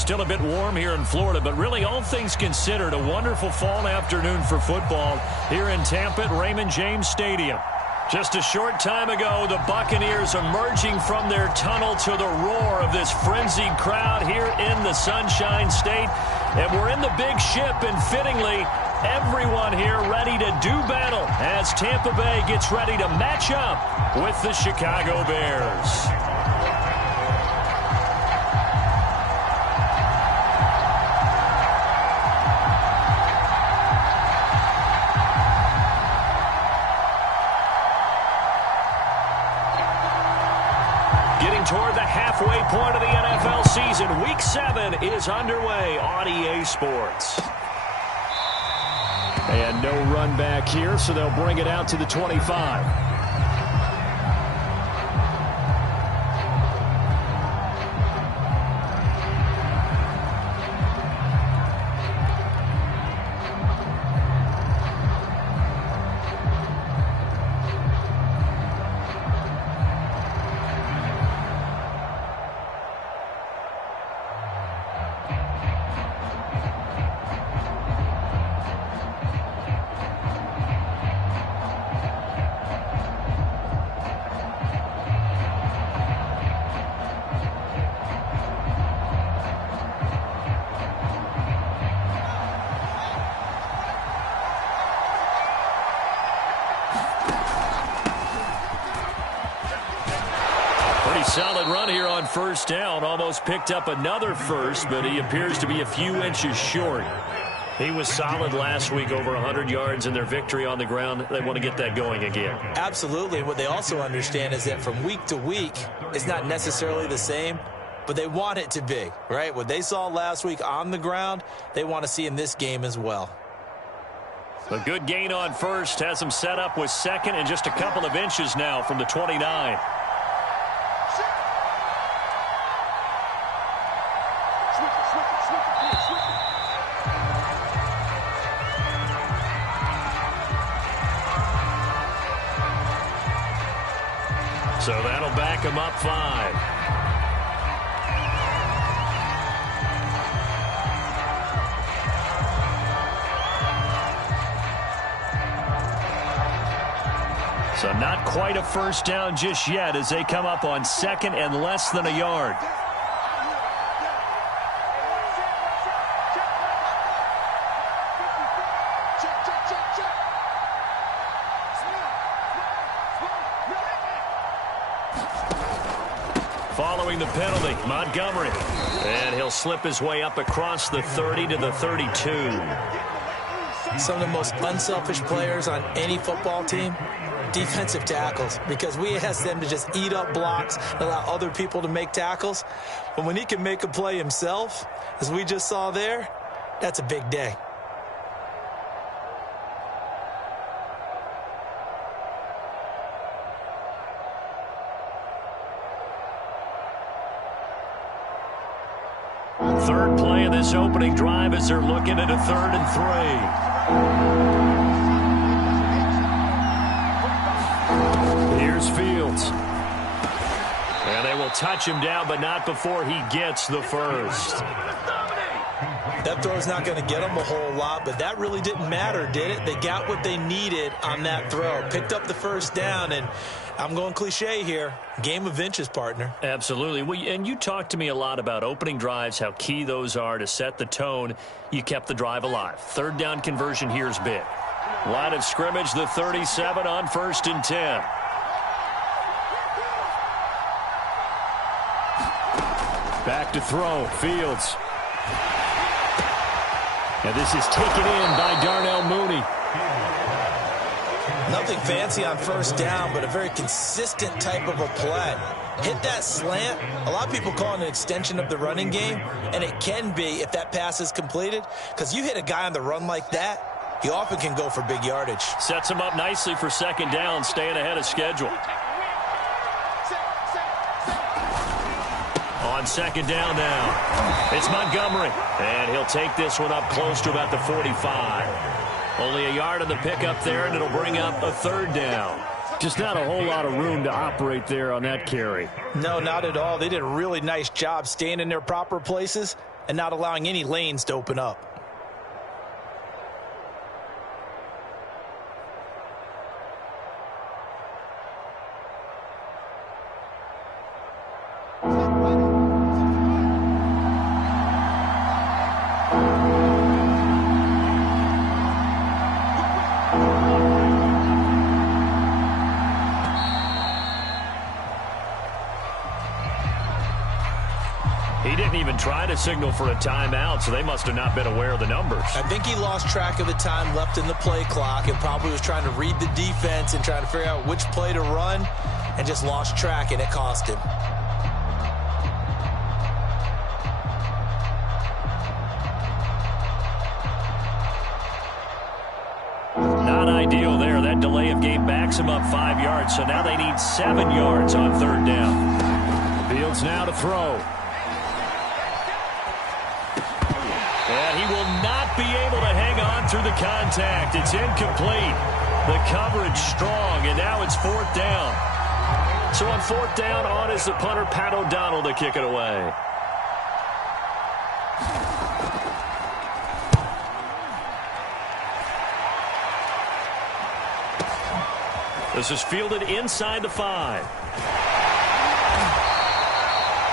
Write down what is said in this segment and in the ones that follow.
Still a bit warm here in Florida, but really all things considered, a wonderful fall afternoon for football here in Tampa at Raymond James Stadium. Just a short time ago, the Buccaneers emerging from their tunnel to the roar of this frenzied crowd here in the Sunshine State. And we're in the big ship, and fittingly, everyone here ready to do battle as Tampa Bay gets ready to match up with the Chicago Bears. Toward the halfway point of the NFL season. Week 7 is underway on EA Sports. And no run back here, so they'll bring it out to the 25. Solid run here on first down. Almost picked up another first, but he appears to be a few inches short. He was solid last week, over 100 yards in their victory on the ground. They want to get that going again. Absolutely. What they also understand is that from week to week, it's not necessarily the same, but they want it to be, right? What they saw last week on the ground, they want to see in this game as well. A good gain on first has them set up with second and just a couple of inches now from the 29. So that'll back him up 5. So not quite a first down just yet as they come up on second and less than a yard. Following the penalty, Montgomery. And he'll slip his way up across the 30 to the 32. Some of the most unselfish players on any football team, defensive tackles, because we ask them to just eat up blocks and allow other people to make tackles. But when he can make a play himself, as we just saw there, that's a big day. Third play of this opening drive as they're looking at a 3rd and 3. Here's Fields. And they will touch him down, but not before he gets the first. That throw's not going to get them a whole lot, but that really didn't matter, did it? They got what they needed on that throw. Picked up the first down, and I'm going cliche here. Game of inches, partner. Absolutely. Well, and you talked to me a lot about opening drives, how key those are to set the tone. You kept the drive alive. 3rd down conversion here is big. Line of scrimmage, the 37 on 1st and 10. Back to throw. Fields. And this is taken in by Darnell Mooney. Nothing fancy on first down, but a very consistent type of a play. Hit that slant. A lot of people call it an extension of the running game, and it can be if that pass is completed, because you hit a guy on the run like that, he often can go for big yardage. Sets him up nicely for 2nd down, staying ahead of schedule. On 2nd down now, it's Montgomery, and he'll take this one up close to about the 45. Only a yard on the pickup there, and it'll bring up a 3rd down. Just not a whole lot of room to operate there on that carry. No, not at all. They did a really nice job staying in their proper places and not allowing any lanes to open up. He didn't even try to signal for a timeout, so they must have not been aware of the numbers. I think he lost track of the time left in the play clock and probably was trying to read the defense and trying to figure out which play to run and just lost track, and it cost him. Not ideal there. That delay of game backs him up 5 yards, so now they need 7 yards on third down. Fields now to throw. And he will not be able to hang on through the contact. It's incomplete. The coverage strong, and now it's fourth down. So on fourth down, on is the punter, Pat O'Donnell, to kick it away. This is fielded inside the 5.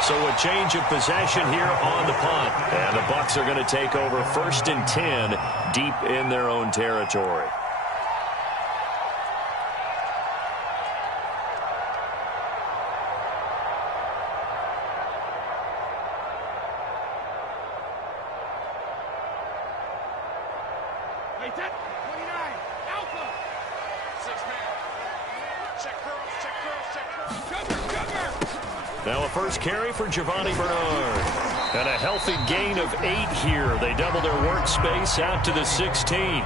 So a change of possession here on the punt. And the Bucs are going to take over 1st and 10 deep in their own territory. Hey, 10, 29, Alpha. 6-man. Check girls, check girls, check girls. Cover. Now a first carry for Giovanni Bernard. And a healthy gain of 8 here. They double their workspace out to the 16.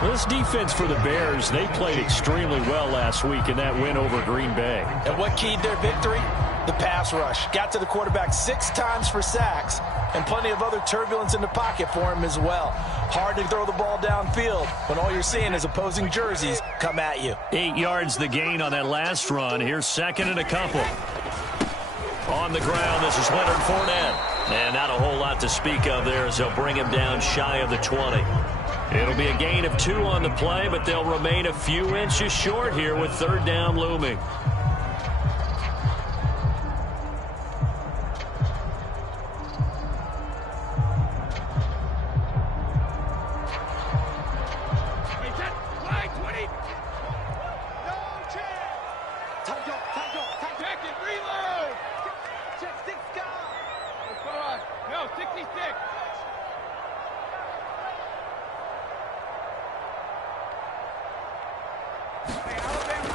This defense for the Bears, they played extremely well last week in that win over Green Bay. And what keyed their victory? The pass rush. Got to the quarterback 6 times for sacks, and plenty of other turbulence in the pocket for him as well. Hard to throw the ball downfield when all you're seeing is opposing jerseys come at you. 8 yards the gain on that last run. Here's second and a couple. On the ground, this is Leonard Fournette. And not a whole lot to speak of there as they'll bring him down shy of the 20. It'll be a gain of 2 on the play, but they'll remain a few inches short here with third down looming.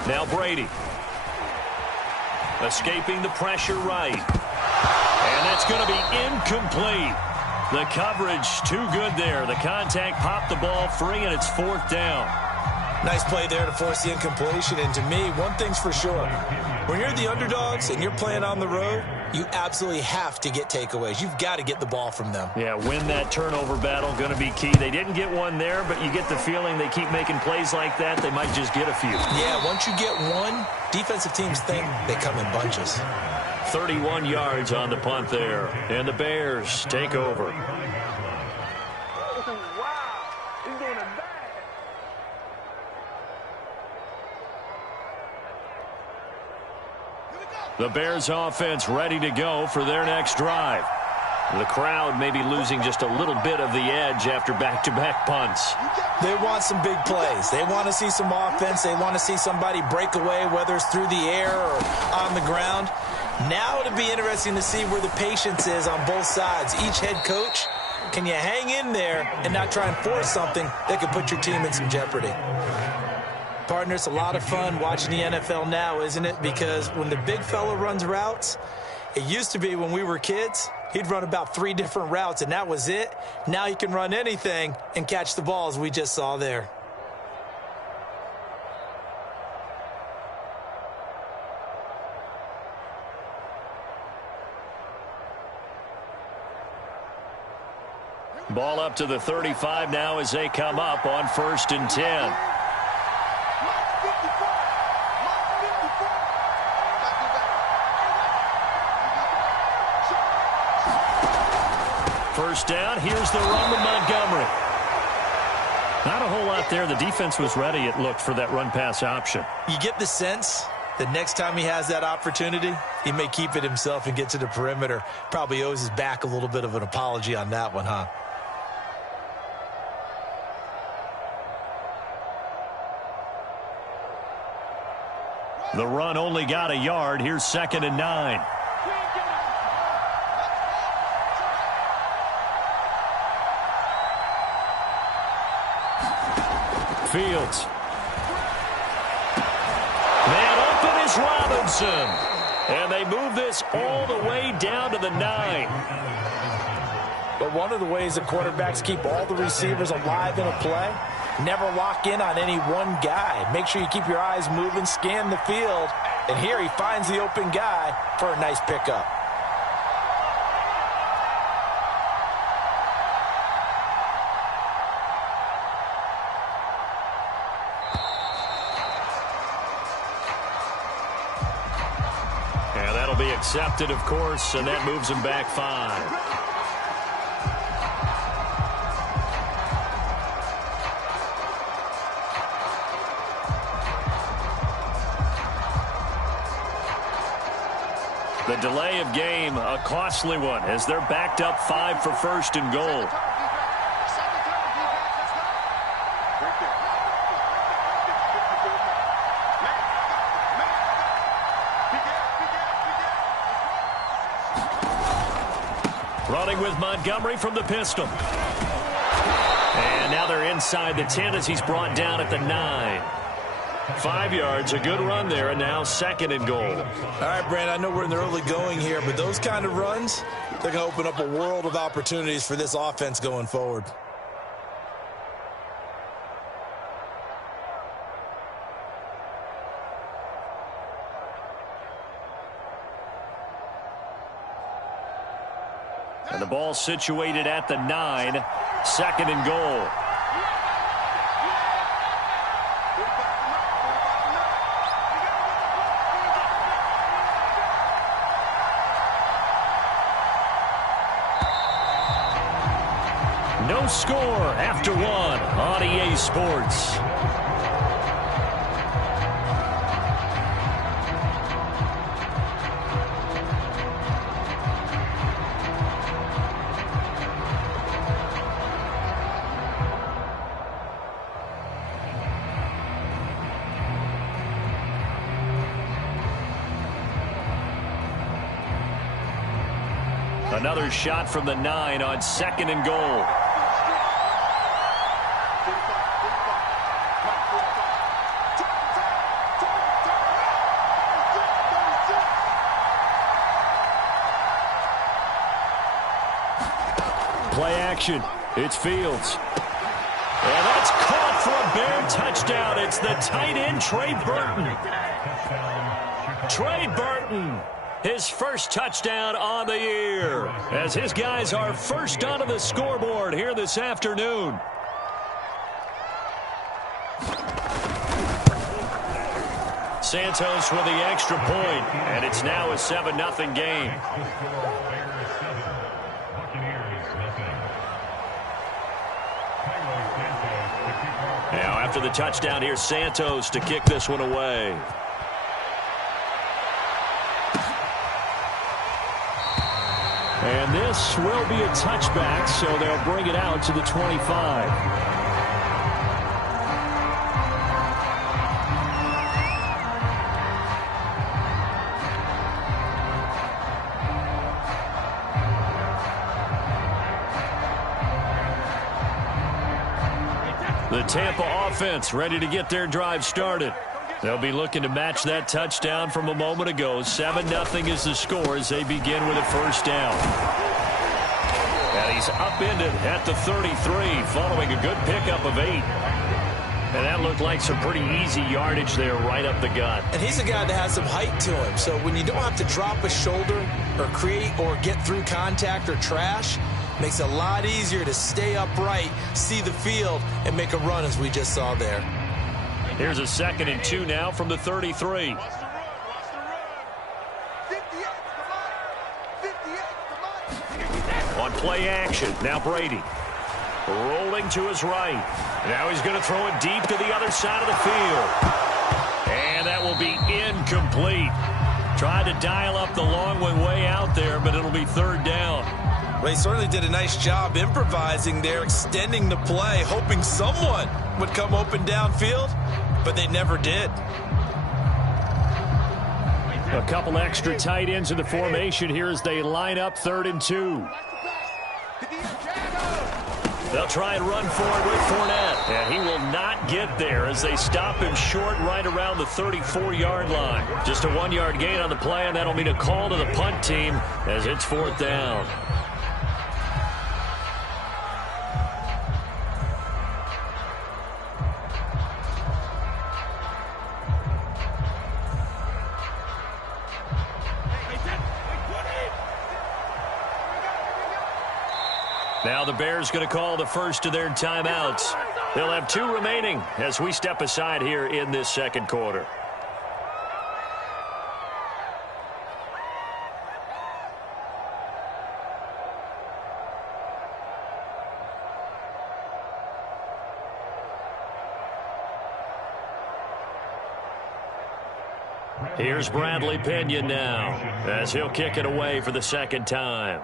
Now Brady. Escaping the pressure right. And that's going to be incomplete. The coverage too good there. The contact popped the ball free, and it's fourth down. Nice play there to force the incompletion. And to me, one thing's for sure. When you're the underdogs and you're playing on the road, you absolutely have to get takeaways. You've got to get the ball from them. Yeah, win that turnover battle, going to be key. They didn't get one there, but you get the feeling they keep making plays like that, they might just get a few. Yeah, once you get one, defensive teams think they come in bunches. 31 yards on the punt there, and the Bears take over. The Bears offense ready to go for their next drive. The crowd may be losing just a little bit of the edge after back-to-back punts. They want some big plays. They want to see some offense. They want to see somebody break away, whether it's through the air or on the ground. Now it'll be interesting to see where the patience is on both sides. Each head coach, can you hang in there and not try and force something that could put your team in some jeopardy? Partner, it's a lot of fun watching the NFL now, isn't it? Because when the big fella runs routes, it used to be when we were kids, he'd run about 3 different routes, and that was it. Now he can run anything and catch the balls we just saw there. Ball up to the 35 now as they come up on 1st and 10. first down. Here's the run with Montgomery. Not a whole lot there. The defense was ready, it looked, for that run-pass option. You get the sense that next time he has that opportunity, he may keep it himself and get to the perimeter. Probably owes his back a little bit of an apology on that one, huh? The run only got a yard. Here's 2nd and 9. Fields. Man open is Robinson. And they move this all the way down to the 9. But one of the ways the quarterbacks keep all the receivers alive in a play, never lock in on any one guy. Make sure you keep your eyes moving, scan the field. And here he finds the open guy for a nice pickup. And that'll be accepted, of course, and that moves him back 5. The delay of game, a costly one, as they're backed up 5 for 1st and goal. Running with Montgomery from the pistol. And now they're inside the 10 as he's brought down at the 9. 5 yards, a good run there, and now 2nd and goal. All right, Brand, I know we're in the early going here, but those kind of runs, they're going to open up a world of opportunities for this offense going forward. And the ball situated at the 9, 2nd and goal. No score after 1 on EA Sports. Another shot from the 9 on 2nd and goal. Play action. It's Fields. And that's caught for a Bear touchdown. It's the tight end, Trey Burton. Trey Burton, his first touchdown on the year, as his guys are first onto the scoreboard here this afternoon. Santos with the extra point, and it's now a 7-0 game. Now after the touchdown, here's Santos to kick this one away. And this will be a touchback, so they'll bring it out to the 25. The Tampa offense ready to get their drive started. They'll be looking to match that touchdown from a moment ago. 7-0 is the score as they begin with a first down. And he's upended at the 33 following a good pickup of 8. And that looked like some pretty easy yardage there right up the gut. And he's a guy that has some height to him. So when you don't have to drop a shoulder or create or get through contact or trash, makes it a lot easier to stay upright, see the field, and make a run as we just saw there. Here's a 2nd and 2 now from the 33. On play action. Now Brady. Rolling to his right. Now he's going to throw it deep to the other side of the field. And that will be incomplete. Tried to dial up the long one way out there, but it'll be third down. Well, he certainly did a nice job improvising there, extending the play, hoping someone would come open downfield, but they never did. A couple extra tight ends in the formation here as they line up 3rd and 2. They'll try and run forward with Fournette, and he will not get there as they stop him short right around the 34-yard line. Just a 1-yard gain on the play, and that'll mean a call to the punt team as it's 4th down. Now the Bears going to call the first of their timeouts. They'll have 2 remaining as we step aside here in this second quarter. Here's Bradley Pinion now as he'll kick it away for the second time.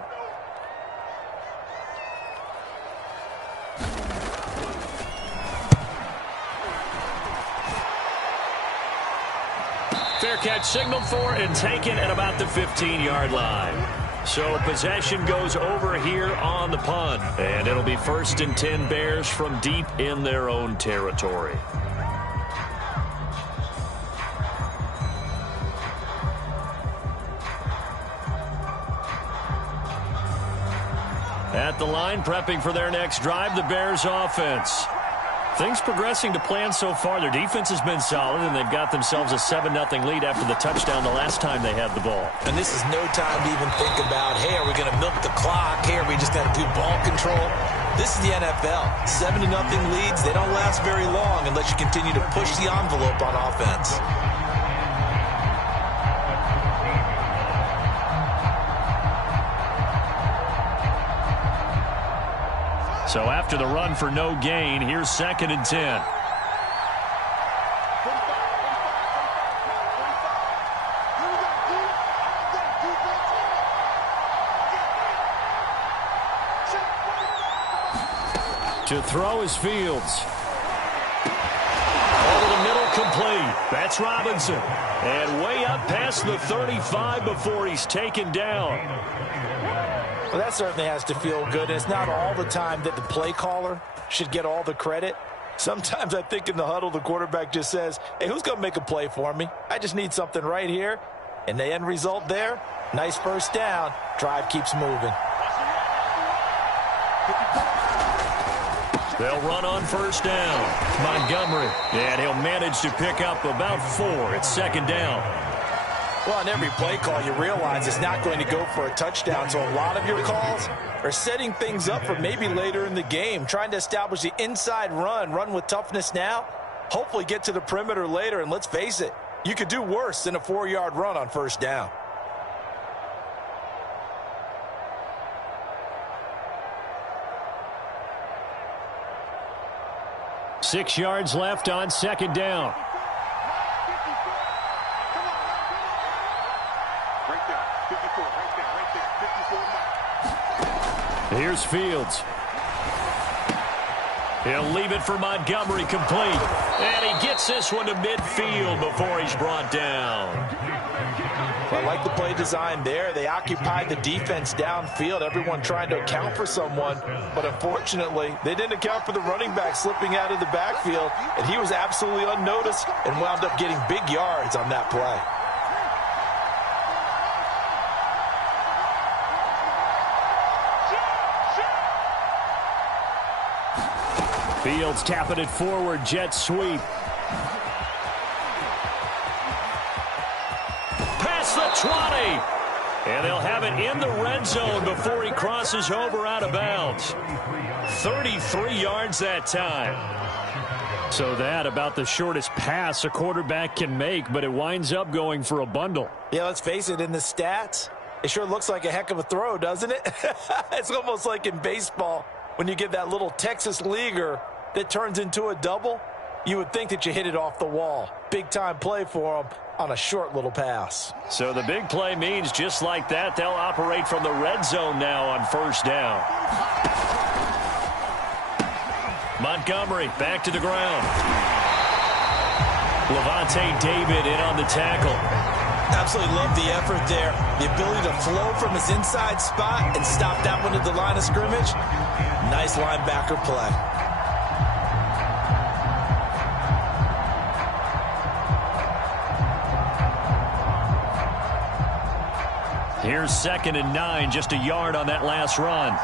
Fair catch signaled for and taken at about the 15-yard line. So possession goes over here on the punt. And it'll be 1st and 10 Bears from deep in their own territory. At the line, prepping for their next drive, the Bears offense. Things progressing to plan so far. Their defense has been solid, and they've got themselves a 7-0 lead after the touchdown the last time they had the ball. And this is no time to even think about, hey, are we going to milk the clock? Hey, are we just going to do ball control? This is the NFL. 7-0 leads, they don't last very long unless you continue to push the envelope on offense. So after the run for no gain, here's 2nd and 10. To throw is Fields. Over the middle, complete. That's Robinson. And way up past the 35 before he's taken down. Well, that certainly has to feel good. It's not all the time that the play caller should get all the credit. Sometimes I think in the huddle, the quarterback just says, hey, who's going to make a play for me? I just need something right here. And the end result there, nice first down. Drive keeps moving. They'll run on first down. Montgomery. And he'll manage to pick up about 4. It's 2nd down. Well, on every play call, you realize it's not going to go for a touchdown. So a lot of your calls are setting things up for maybe later in the game, trying to establish the inside run with toughness now, hopefully get to the perimeter later. And let's face it, you could do worse than a 4-yard run on first down. Six yards left on 2nd down. Here's Fields. He'll leave it for Montgomery, complete. And he gets this one to midfield before he's brought down. Well, I like the play design there. They occupied the defense downfield, everyone trying to account for someone. But unfortunately, they didn't account for the running back slipping out of the backfield. And he was absolutely unnoticed and wound up getting big yards on that play. Fields tapping it forward, jet sweep. Past the 20. And they'll have it in the red zone before he crosses over out of bounds. 33 yards that time. So that about the shortest pass a quarterback can make, but it winds up going for a bundle. Yeah, let's face it, in the stats, It sure looks like a heck of a throw, doesn't it? It's almost like in baseball when you get that little Texas leaguer that turns into a double. You would think that you hit it off the wall. Big-time play for him on a short little pass. So the big play means just like that, they'll operate from the red zone now on first down. Montgomery back to the ground. Levante David in on the tackle. Absolutely love the effort there. The ability to flow from his inside spot and stop that one at the line of scrimmage. Nice linebacker play. Here's 2nd and 9, just a yard on that last run.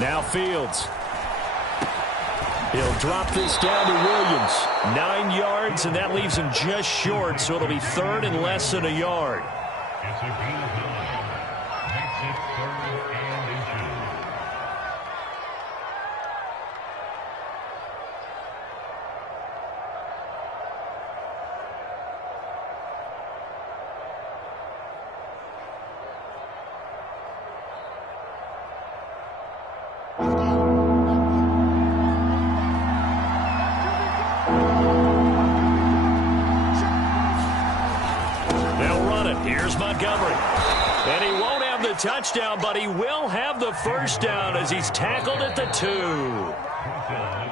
Now Fields. He'll drop this down to Williams. 9 yards, and that leaves him just short, so it'll be 3rd and less than a yard. It's a gain of 9. Makes it 3rd and inches. Here's Montgomery. And he won't have the touchdown, but he will have the first down as he's tackled at the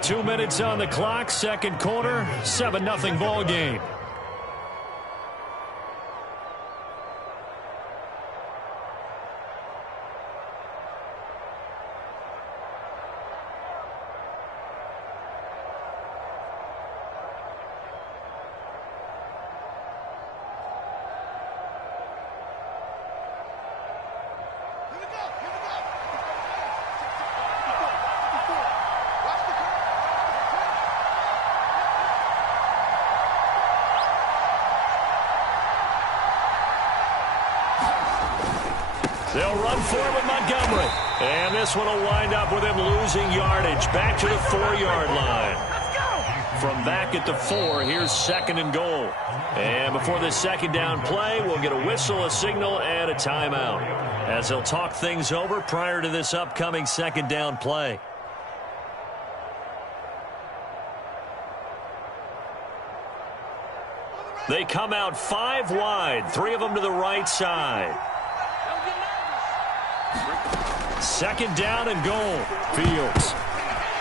2. 2 minutes on the clock, second quarter, 7-0 ball game. They'll run for him with Montgomery. And this one will wind up with him losing yardage. Back to the 4-yard line. From back at the 4, here's 2nd and goal. And before this second down play, we'll get a whistle, a signal, and a timeout, as they'll talk things over prior to this upcoming second down play. They come out 5 wide, 3 of them to the right side. 2nd down and goal. Fields.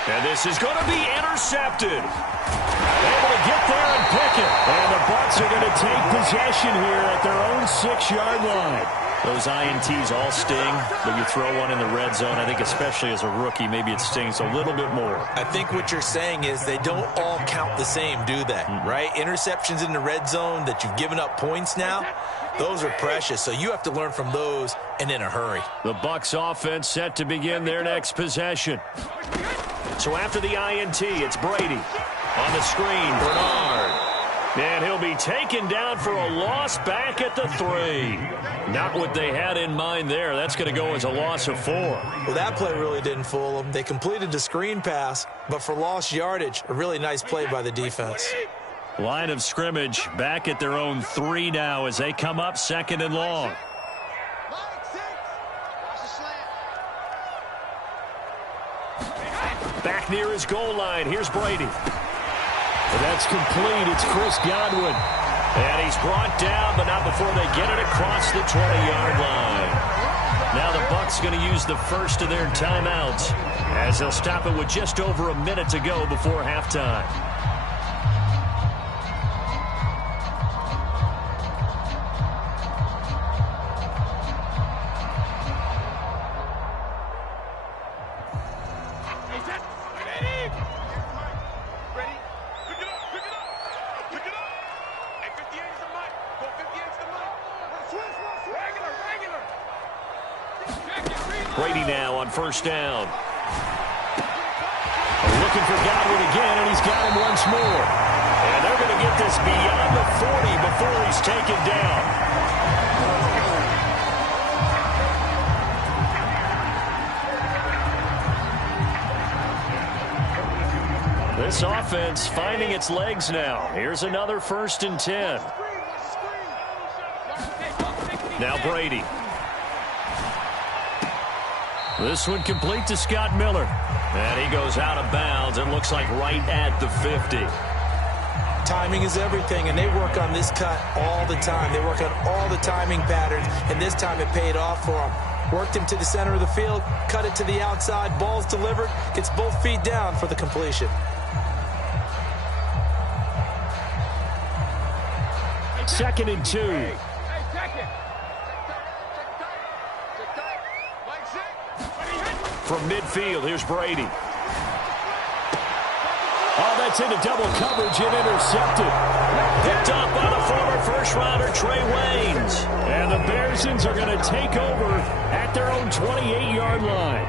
And this is going to be intercepted. Able to get there and pick it. And the Bucs are going to take possession here at their own 6-yard line. Those INTs all sting, but you throw one in the red zone, I think especially as a rookie, maybe it stings a little bit more. I think what you're saying is they don't all count the same, do they? Right? Interceptions in the red zone that you've given up points now, those are precious. So you have to learn from those and in a hurry. The Bucs offense set to begin their next possession. So after the INT, it's Brady. On the screen, Bernard. And he'll be taken down for a loss back at the 3. Not what they had in mind there. That's going to go as a loss of 4. Well, that play really didn't fool them. They completed the screen pass, but for lost yardage, a really nice play by the defense. Line of scrimmage back at their own 3 now as they come up 2nd and long. Back near his goal line. Here's Brady. And that's complete. It's Chris Godwin. And he's brought down, but not before they get it across the 20-yard line. Now the Bucs going to use the first of their timeouts as they'll stop it with just over a minute to go before halftime. Brady now on first down. Looking for Godwin again, and he's got him once more. And they're going to get this beyond the 40 before he's taken down. This offense finding its legs now. Here's another 1st and 10. Now Brady. This one complete to Scott Miller. And he goes out of bounds. It looks like right at the 50. Timing is everything, and they work on this cut all the time. They work on all the timing patterns, and this time it paid off for them. Worked him to the center of the field, cut it to the outside, ball's delivered, gets both feet down for the completion. Second and 2. From midfield, here's Brady. Oh, that's into double coverage and intercepted. Picked off by the former first-rounder Trey Waynes. And the Bearsons are going to take over at their own 28-yard line.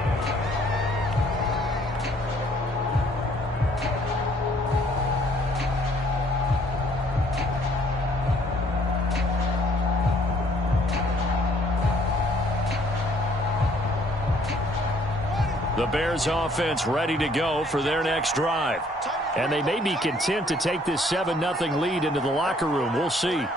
The Bears offense ready to go for their next drive. And they may be content to take this 7-0 lead into the locker room. We'll see. And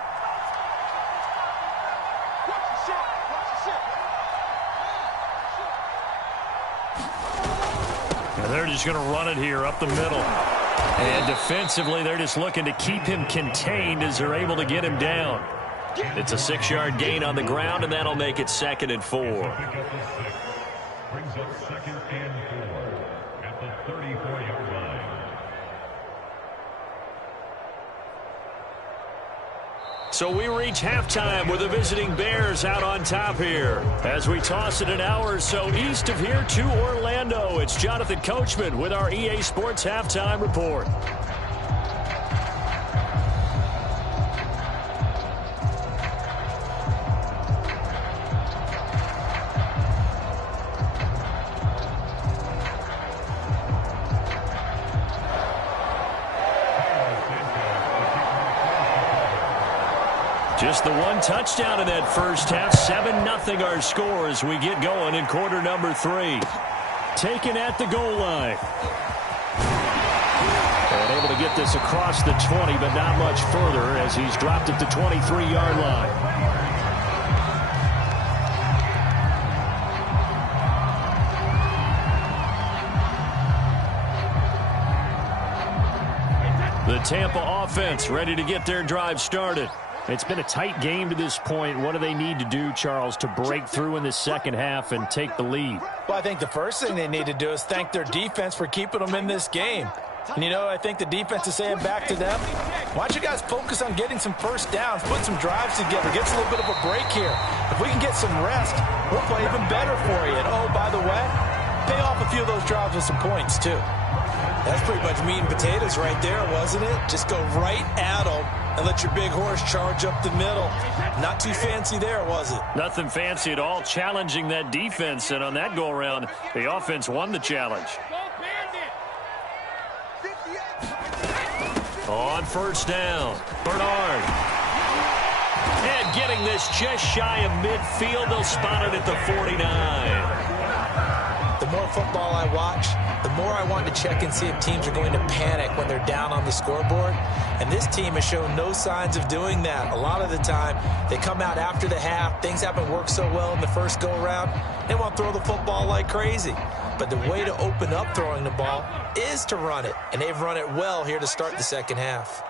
they're just going to run it here up the middle. And defensively, they're just looking to keep him contained as they're able to get him down. It's a 6-yard gain on the ground, and that'll make it 2nd and 4. Brings up 2nd and 4 at the 34-yard line. So we reach halftime with the visiting Bears out on top here. As we toss it an hour or so east of here to Orlando, it's Jonathan Coachman with our EA Sports Halftime Report. Just the one touchdown in that first half. 7-0 our score as we get going in quarter number 3. Taken at the goal line. And able to get this across the 20, but not much further as he's dropped at the 23-yard line. The Tampa offense ready to get their drive started. It's been a tight game to this point. What do they need to do, Charles, to break through in the second half and take the lead? Well, I think the first thing they need to do is thank their defense for keeping them in this game. And, you know, I think the defense is saying back to them, why don't you guys focus on getting some first downs, put some drives together, get a little bit of a break here. If we can get some rest, we'll play even better for you. And, oh, by the way, pay off a few of those drives with some points, too. That's pretty much meat and potatoes right there, wasn't it? Just go right at them and let your big horse charge up the middle. Not too fancy there, was it? Nothing fancy at all, challenging that defense. And on that go-around, the offense won the challenge. On first down, Bernard. And getting this just shy of midfield, they'll spot it at the 49. The more football I watch, the more I want to check and see if teams are going to panic when they're down on the scoreboard. And this team has shown no signs of doing that. A lot of the time, they come out after the half. Things haven't worked so well in the first go-around. They want to throw the football like crazy. But the way to open up throwing the ball is to run it. And they've run it well here to start the second half.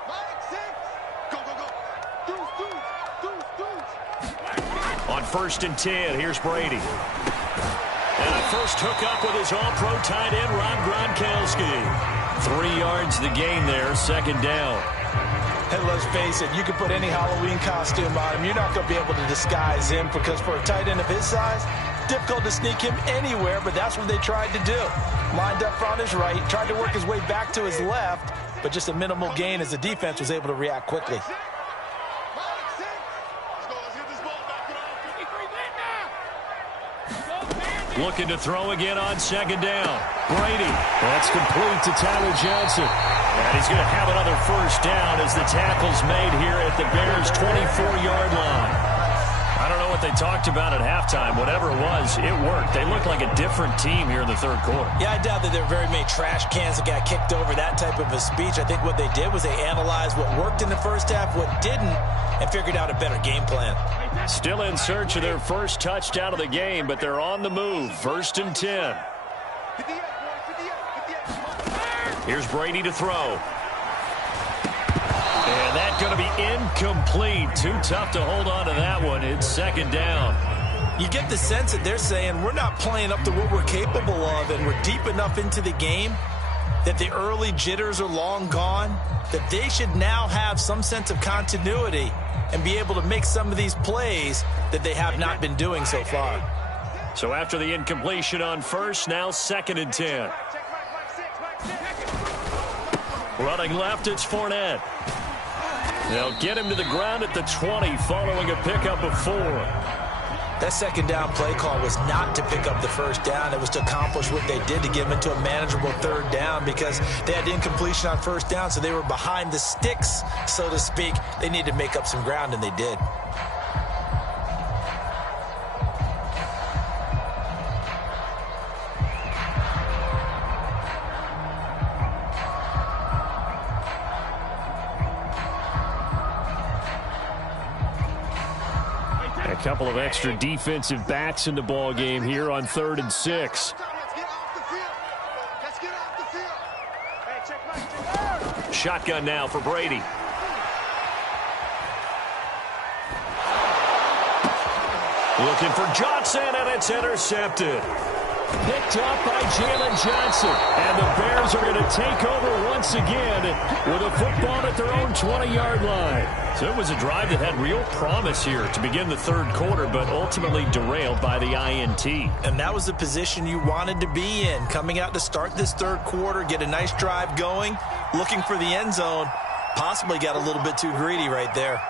On 1st and 10, here's Brady. And a first hookup with his all-pro tight end, Rob Gronkowski. 3 yards the gain there, second down. And let's face it, you can put any Halloween costume on him. You're not going to be able to disguise him because for a tight end of his size, difficult to sneak him anywhere, but that's what they tried to do. Lined up on his right, tried to work his way back to his left, but just a minimal gain as the defense was able to react quickly. Looking to throw again on second down. Brady. That's complete to Tyler Johnson. And he's going to have another first down as the tackle's made here at the Bears' 24-yard line. I don't know what they talked about at halftime. Whatever it was, it worked. They looked like a different team here in the third quarter. Yeah, I doubt that there were very many trash cans that got kicked over, that type of a speech. I think what they did was they analyzed what worked in the first half, what didn't, and figured out a better game plan. Still in search of their first touchdown of the game, but they're on the move. 1st and 10. Here's Brady to throw. And that's going to be incomplete. Too tough to hold on to that one. It's 2nd down. You get the sense that they're saying we're not playing up to what we're capable of, and we're deep enough into the game that the early jitters are long gone, that they should now have some sense of continuity and be able to make some of these plays that they have not been doing so far. So after the incompletion on first, now 2nd and 10. Running left, it's Fournette. They'll get him to the ground at the 20 following a pickup of 4. That 2nd down play call was not to pick up the 1st down. It was to accomplish what they did to get them into a manageable 3rd down because they had incompletion on 1st down, so they were behind the sticks, so to speak. They needed to make up some ground, and they did. A couple of extra defensive backs in the ball game here on 3rd and 6. Shotgun now for Brady. Looking for Johnson, and it's intercepted. Picked up by Jalen Johnson. And the Bears are going to take over once again with a football at their own 20-yard line. So it was a drive that had real promise here to begin the 3rd quarter, but ultimately derailed by the INT. And that was the position you wanted to be in, coming out to start this 3rd quarter, get a nice drive going, looking for the end zone. Possibly got a little bit too greedy right there.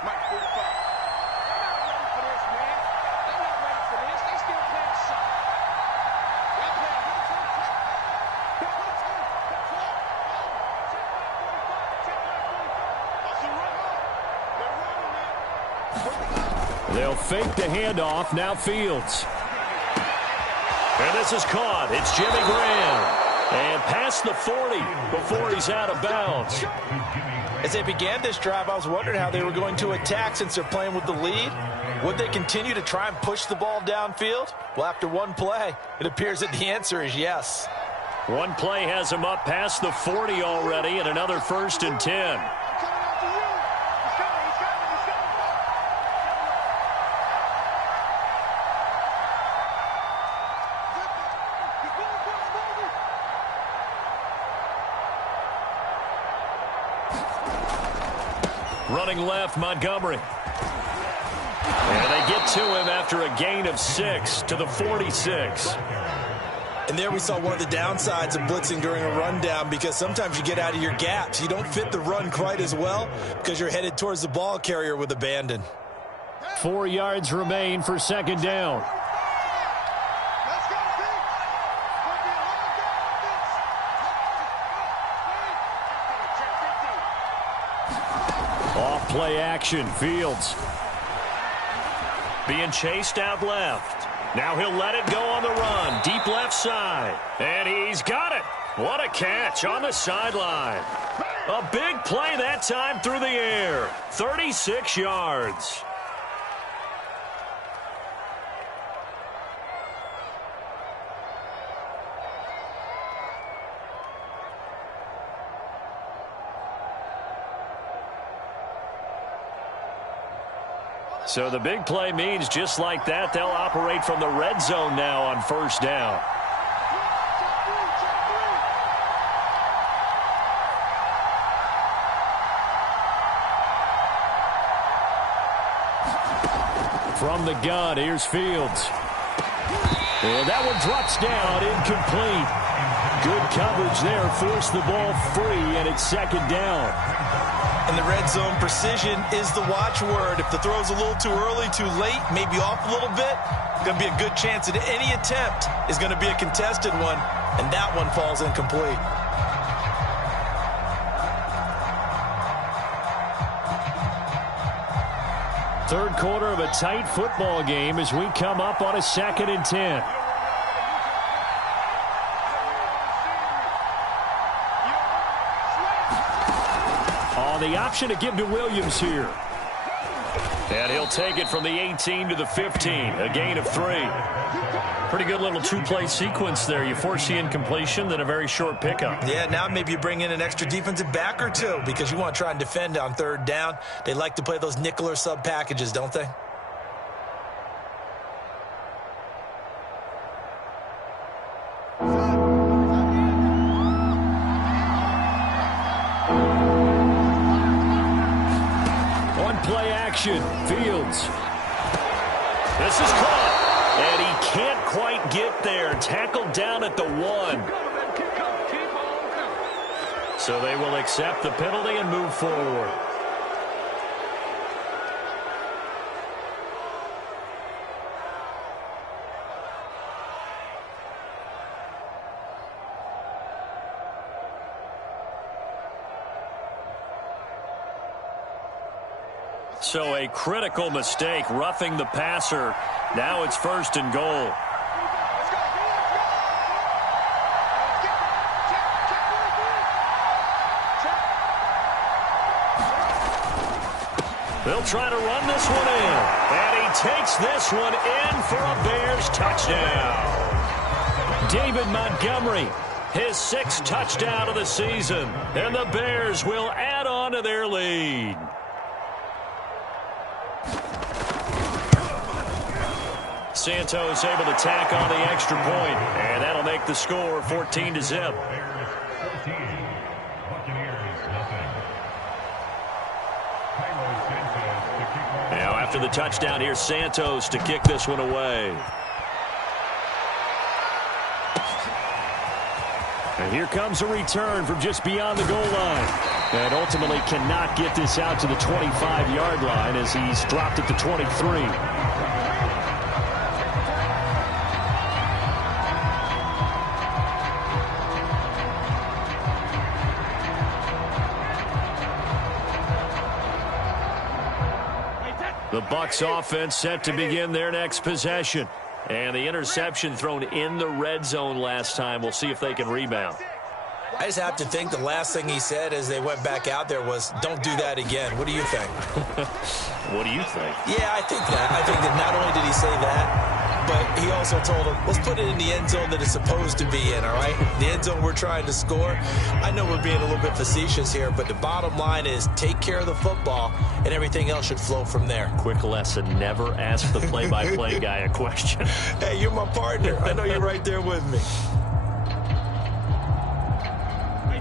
They'll fake the handoff. Now Fields. And this is caught. It's Jimmy Graham. And past the 40 before he's out of bounds. As they began this drive, I was wondering how they were going to attack since they're playing with the lead. Would they continue to try and push the ball downfield? Well, after one play, it appears that the answer is yes. One play has him up past the 40 already, and another 1st and 10. Running left, Montgomery. And they get to him after a gain of 6 to the 46. And there we saw one of the downsides of blitzing during a rundown, because sometimes you get out of your gaps. You don't fit the run quite as well because you're headed towards the ball carrier with abandon. 4 yards remain for 2nd down. Play action. Fields being chased out left. Now he'll let it go on the run. Deep left side. And he's got it. What a catch on the sideline. A big play that time through the air. 36 yards. So the big play means just like that, they'll operate from the red zone now on 1st down. From the gun, here's Fields. And that one drops down, incomplete. Good coverage there, forced the ball free, and it's 2nd down. And the red zone precision is the watchword. If the throw's a little too early, too late, maybe off a little bit, going to be a good chance that any attempt is going to be a contested one, and that one falls incomplete. Third quarter of a tight football game as we come up on a 2nd and 10. On the option to give to Williams here. And he'll take it from the 18 to the 15. A gain of 3. Pretty good little two-play sequence there. You force the incompletion, then a very short pickup. Yeah, now maybe you bring in an extra defensive back or two because you want to try and defend on 3rd down. They like to play those nickel or sub packages, don't they? Play action. Fields. This is caught. And he can't quite get there. Tackled down at the 1. So they will accept the penalty and move forward. So a critical mistake, roughing the passer. Now it's 1st and goal. They'll try to run this one in. And he takes this one in for a Bears touchdown. David Montgomery, his 6th touchdown of the season. And the Bears will add on to their lead. Santos able to tack on the extra point, and that'll make the score 14-0. Now after the touchdown, here's Santos to kick this one away. And here comes a return from just beyond the goal line. And ultimately cannot get this out to the 25-yard line as he's dropped at the 23. The Bucs offense set to begin their next possession. And the interception thrown in the red zone last time. We'll see if they can rebound. I just have to think the last thing he said as they went back out there was, don't do that again. What do you think? What do you think? Yeah, I think that. I think that not only did he say that, but he also told him, let's put it in the end zone that it's supposed to be in, all right? The end zone we're trying to score. I know we're being a little bit facetious here, but the bottom line is take care of the football, and everything else should flow from there. Quick lesson, never ask the play-by-play guy a question. Hey, you're my partner. I know you're right there with me.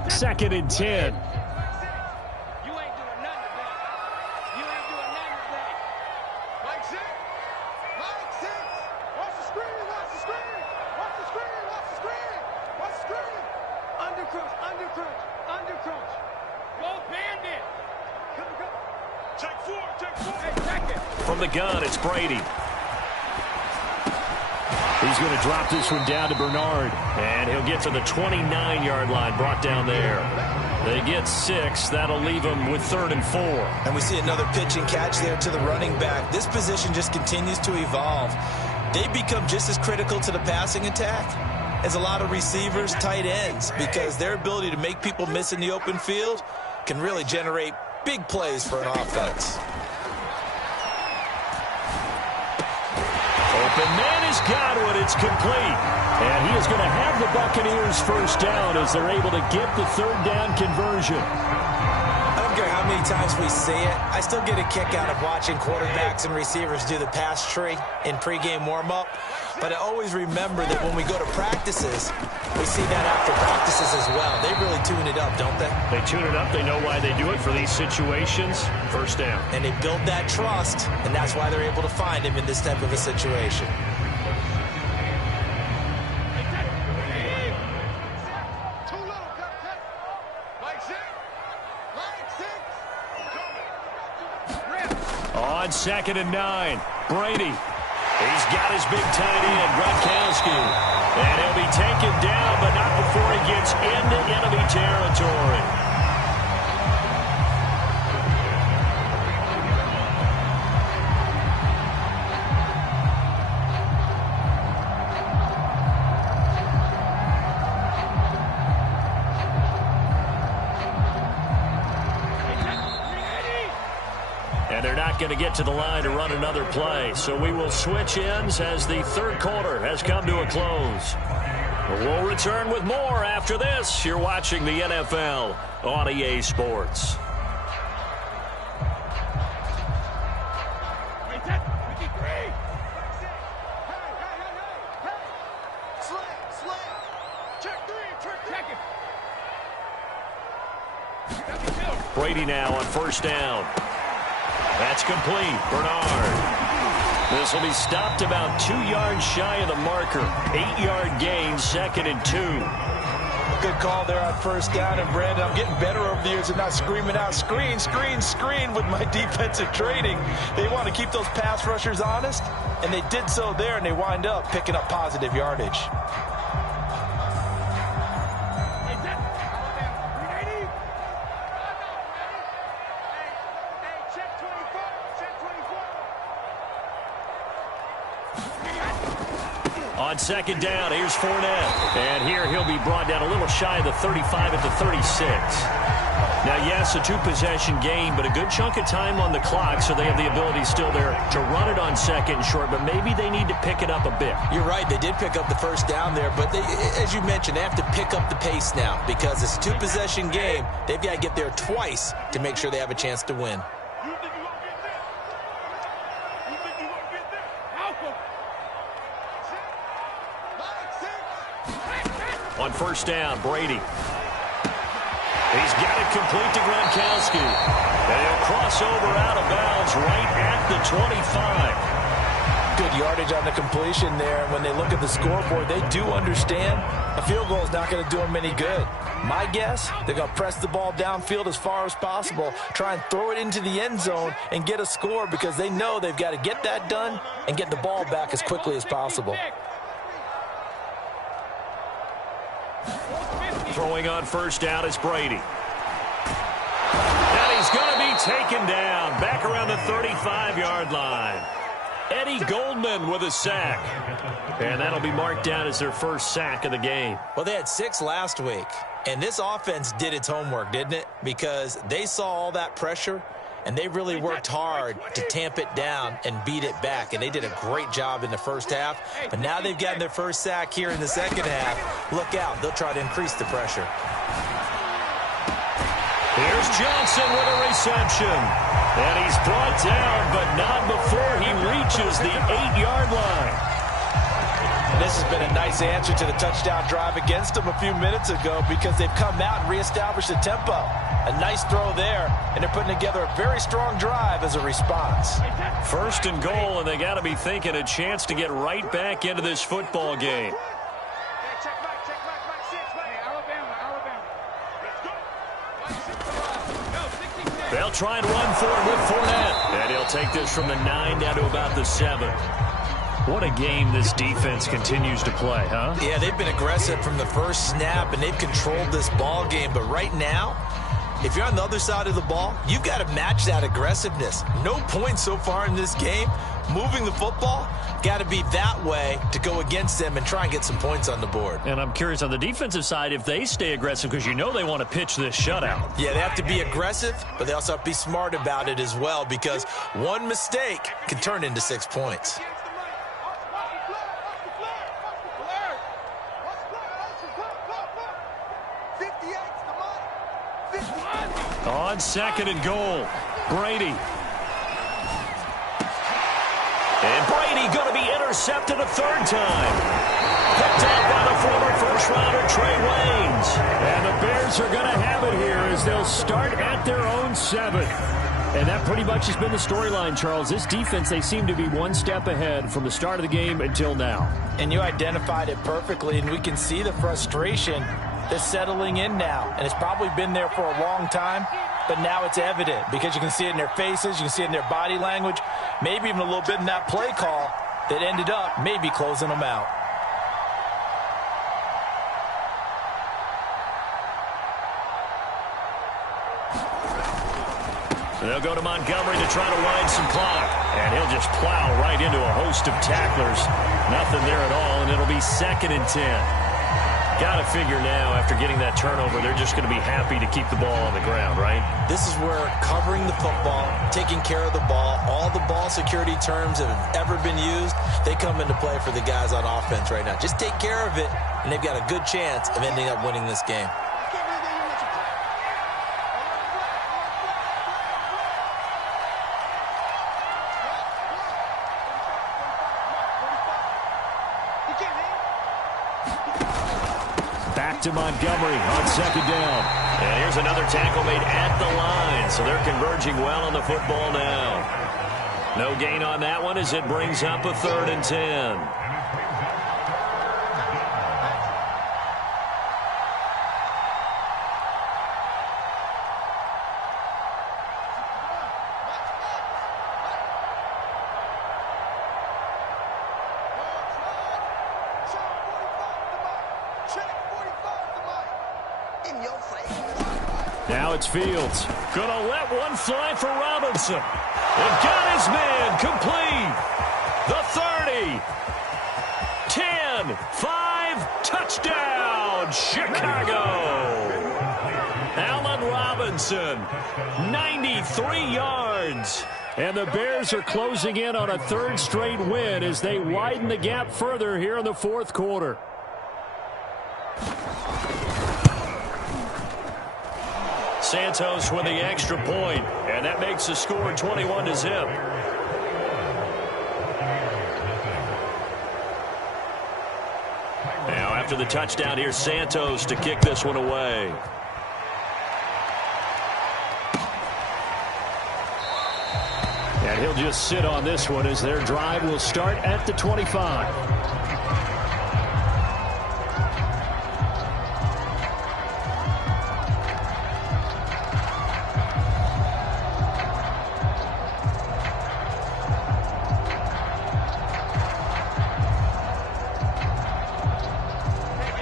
2nd and 10. You ain't doing nothing today. You ain't doing nothing today. Mike 6. Mike 6. Watch the screen. Watch the screen. Watch the screen. Watch the screen. Watch the screen. Under crunch. Under crunch. Under crunch. Go bandit. Come. Check 4. Check 4. Hey, check it. From the gun, it's Brady. He's going to drop this one down to Bernard. And he'll get to the 29-yard line, brought down there. They get 6. That'll leave them with 3rd and 4. And we see another pitch and catch there to the running back. This position just continues to evolve. They become just as critical to the passing attack as a lot of receivers, tight ends, because their ability to make people miss in the open field can really generate big plays for an offense. Open man is Godwin. It's complete. And he is going to have the Buccaneers 1st down as they're able to get the 3rd down conversion. I don't care how many times we see it. I still get a kick out of watching quarterbacks and receivers do the pass tree in pregame warm-up. But I always remember that when we go to practices, we see that after practices as well. They really tune it up, don't they? They tune it up. They know why they do it for these situations. 1st down. And they build that trust, and that's why they're able to find him in this type of a situation. On 2nd and 9, Brady. He's got his big tight end, Gronkowski. And he'll be taken down, but not before he gets into enemy territory. And they're not going to get to the line to run another play. So we will switch ends as the third quarter has come to a close. We'll return with more after this. You're watching the NFL on EA Sports. Brady now on first down. That's complete. Bernard. This will be stopped about 2 yards shy of the marker. 8-yard gain, 2nd and 2. Good call there on first down. And, Brandon, I'm getting better over the years of not screaming out, screen, screen, screen with my defensive training. They want to keep those pass rushers honest, and they did so there, and they wind up picking up positive yardage. On second down, here's Fournette. And here he'll be brought down a little shy of the 35 at the 36. Now, yes, a 2-possession game, but a good chunk of time on the clock, so they have the ability still there to run it on second and short, but maybe they need to pick it up a bit. You're right. They did pick up the first down there, but they, as you mentioned, they have to pick up the pace now because it's a 2-possession game. They've got to get there twice to make sure they have a chance to win. On first down, Brady. He's got it complete to Gronkowski. And he'll cross over out of bounds right at the 25. Good yardage on the completion there. And when they look at the scoreboard, they do understand a field goal is not going to do them any good. My guess, they're going to press the ball downfield as far as possible, try and throw it into the end zone and get a score because they know they've got to get that done and get the ball back as quickly as possible. Throwing on first down is Brady. And he's going to be taken down back around the 35-yard line. Eddie Goldman with a sack. And that'll be marked down as their first sack of the game. Well, they had 6 last week. And this offense did its homework, didn't it? Because they saw all that pressure, and they really worked hard to tamp it down and beat it back. And they did a great job in the first half. But now they've gotten their first sack here in the second half. Look out. They'll try to increase the pressure. Here's Johnson with a reception. And he's brought down, but not before he reaches the 8-yard line. And this has been a nice answer to the touchdown drive against them a few minutes ago because they've come out and reestablished the tempo. A nice throw there, and they're putting together a very strong drive as a response. First and goal, and they got to be thinking a chance to get right back into this football game. They'll try and run for it with Fournette. And he'll take this from the 9 down to about the 7. What a game this defense continues to play, huh? Yeah, they've been aggressive from the first snap, and they've controlled this ball game. But right now, if you're on the other side of the ball, you've got to match that aggressiveness. No points so far in this game. Moving the football, got to be that way to go against them and try and get some points on the board. And I'm curious on the defensive side if they stay aggressive because you know they want to pitch this shutout. Yeah, they have to be aggressive, but they also have to be smart about it as well because one mistake can turn into 6 points. On second and goal, Brady. And Brady going to be intercepted a third time. Picked out by the former first-rounder Trey Waynes. And the Bears are going to have it here as they'll start at their own 7. And that pretty much has been the storyline, Charles. This defense, they seem to be one step ahead from the start of the game until now. And you identified it perfectly, and we can see the frustration that's settling in now. And it's probably been there for a long time, but now it's evident because you can see it in their faces, you can see it in their body language, maybe even a little bit in that play call that ended up maybe closing them out. They'll go to Montgomery to try to wind some clock. And he'll just plow right into a host of tacklers. Nothing there at all, and it'll be 2nd and 10. Got to figure now, after getting that turnover, they're just going to be happy to keep the ball on the ground, right? This is where covering the football, taking care of the ball, all the ball security terms that have ever been used, they come into play for the guys on offense right now. Just take care of it, and they've got a good chance of ending up winning this game. Back to Montgomery on second down. And here's another tackle made at the line, so they're converging well on the football now. No gain on that one as it brings up a 3rd and 10. Now it's Fields. Gonna let one fly for Robinson. And got his man complete. The 30. 10. 5. Touchdown. Chicago. Allen Robinson. 93 yards. And the Bears are closing in on a 3rd straight win as they widen the gap further here in the 4th quarter. Santos with the extra point, and that makes the score 21-0. Now after the touchdown, here's Santos to kick this one away. And he'll just sit on this one as their drive will start at the 25.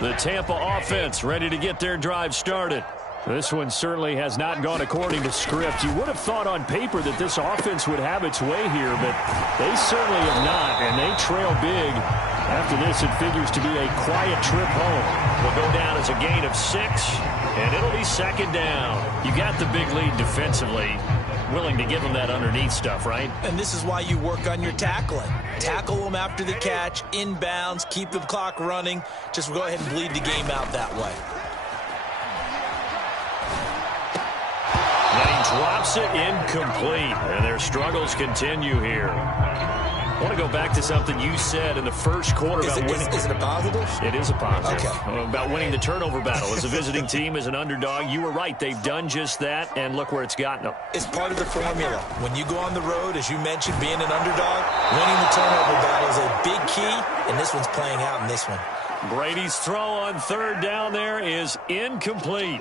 The Tampa offense ready to get their drive started. This one certainly has not gone according to script. You would have thought on paper that this offense would have its way here, but they certainly have not, and they trail big. After this, it figures to be a quiet trip home. Will go down as a gain of 6, and it'll be 2nd down. You got the big lead defensively. Willing to give them that underneath stuff, right? And this is why you work on your tackling. Tackle them after the catch, inbounds, keep the clock running. Just go ahead and bleed the game out that way. And he drops it incomplete, and their struggles continue here. I want to go back to something you said in the first quarter about winning. Is it a positive? It is a positive. Okay. About winning the turnover battle. As a visiting team, as an underdog, you were right. They've done just that, and look where it's gotten them. It's part of the formula. When you go on the road, as you mentioned, being an underdog, winning the turnover battle is a big key, and this one's playing out in this one. Brady's throw on 3rd down there is incomplete.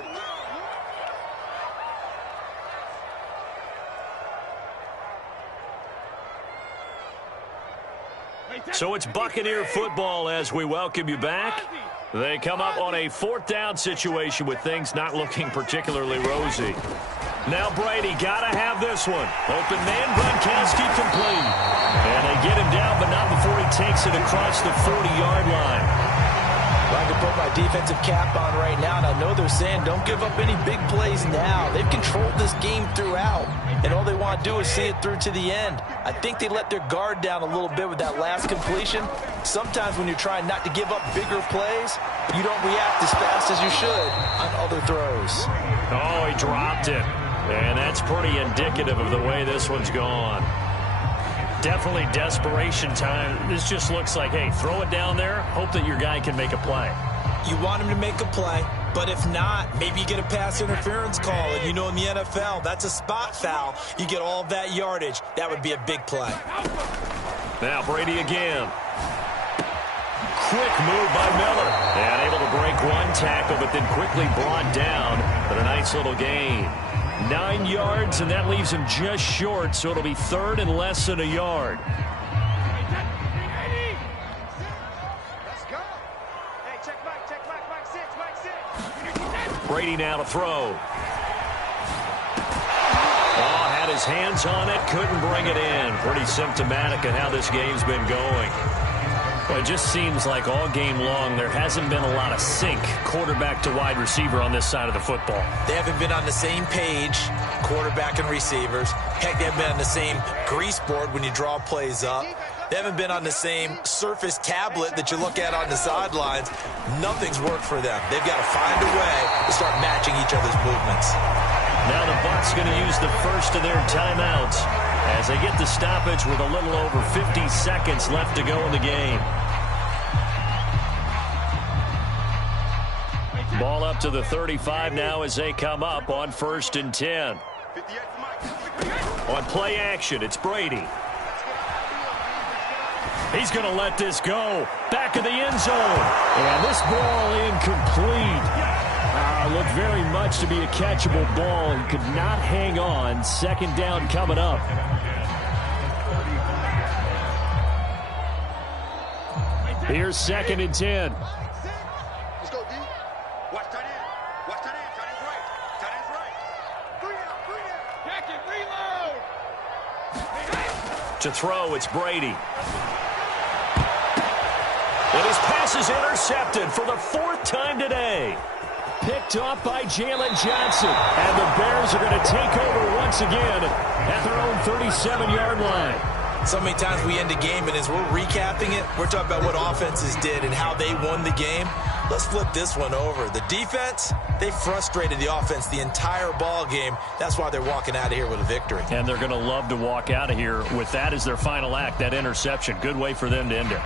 So it's Buccaneer football as we welcome you back. They come up on a 4th down situation with things not looking particularly rosy. Now Brady got to have this one. Open man, Gronkowski complete. And they get him down, but not before he takes it across the 40-yard line. I can put my defensive cap on right now, and I know they're saying don't give up any big plays now. They've controlled this game throughout, and all they want to do is see it through to the end. I think they let their guard down a little bit with that last completion. Sometimes when you're trying not to give up bigger plays, you don't react as fast as you should on other throws. Oh, he dropped it. And that's pretty indicative of the way this one's gone. Definitely desperation time. This just looks like, hey, throw it down there, hope that your guy can make a play. You want him to make a play, but if not, maybe you get a pass interference call. And you know in the NFL, that's a spot foul. You get all that yardage. That would be a big play. Now Brady again. Quick move by Miller. And able to break one tackle, but then quickly brought down. But a nice little gain. 9 yards, and that leaves him just short, so it'll be 3rd and less than a yard. Brady now to throw. Oh, had his hands on it, couldn't bring it in. Pretty symptomatic of how this game's been going. Well, it just seems like all game long there hasn't been a lot of sync quarterback to wide receiver on this side of the football. They haven't been on the same page, quarterback and receivers. Heck, they haven't been on the same grease board when you draw plays up. They haven't been on the same Surface tablet that you look at on the sidelines. Nothing's worked for them. They've got to find a way to start matching each other's movements. Now the Bucs going to use the first of their timeouts as they get the stoppage with a little over 50 seconds left to go in the game. Ball up to the 35 now as they come up on 1st and 10. On play action, it's Brady. He's going to let this go. Back of the end zone. And this ball incomplete. Looked very much to be a catchable ball and could not hang on. 2nd down coming up. Here's 2nd and 10. Let's go, D. Watch tight end. Watch tight end. Tight end's right. Tight end's right. 3 out. 3 out. Catch it. Reload. To throw, it's Brady. And his pass is intercepted for the 4th time today. Picked off by Jalen Johnson. And the Bears are going to take over once again at their own 37-yard line. So many times we end a game, and as we're recapping it, we're talking about what offenses did and how they won the game. Let's flip this one over. The defense, they frustrated the offense the entire ball game. That's why they're walking out of here with a victory. And they're going to love to walk out of here with that as their final act, that interception. Good way for them to end it.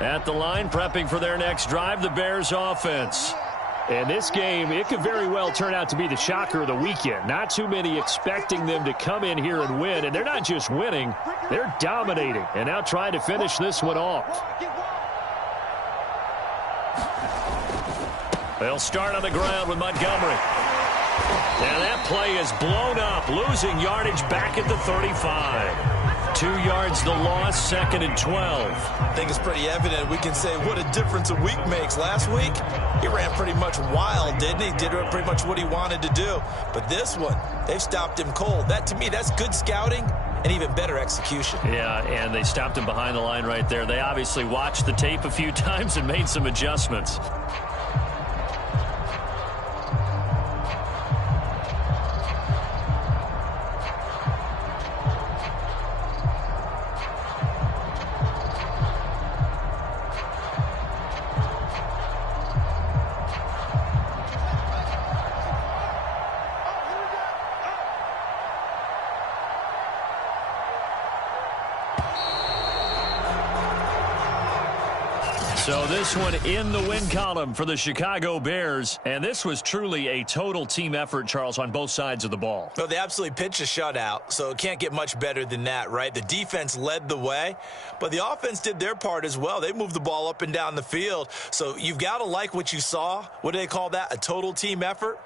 At the line, prepping for their next drive, the Bears offense. And this game, it could very well turn out to be the shocker of the weekend. Not too many expecting them to come in here and win. And they're not just winning, they're dominating. And now trying to finish this one off. They'll start on the ground with Montgomery. And that play is blown up, losing yardage back at the 35. 2 yards the loss, 2nd and 12. I think it's pretty evident. We can say what a difference a week makes. Last week, he ran pretty much wild, didn't he? Did pretty much what he wanted to do. But this one, they've stopped him cold. That, to me, that's good scouting and even better execution. Yeah, and they stopped him behind the line right there. They obviously watched the tape a few times and made some adjustments. So this one in the win column for the Chicago Bears. And this was truly a total team effort, Charles, on both sides of the ball. Well, they absolutely pitched a shutout, so it can't get much better than that, right? The defense led the way, but the offense did their part as well. They moved the ball up and down the field. So you've got to like what you saw. What do they call that? A total team effort?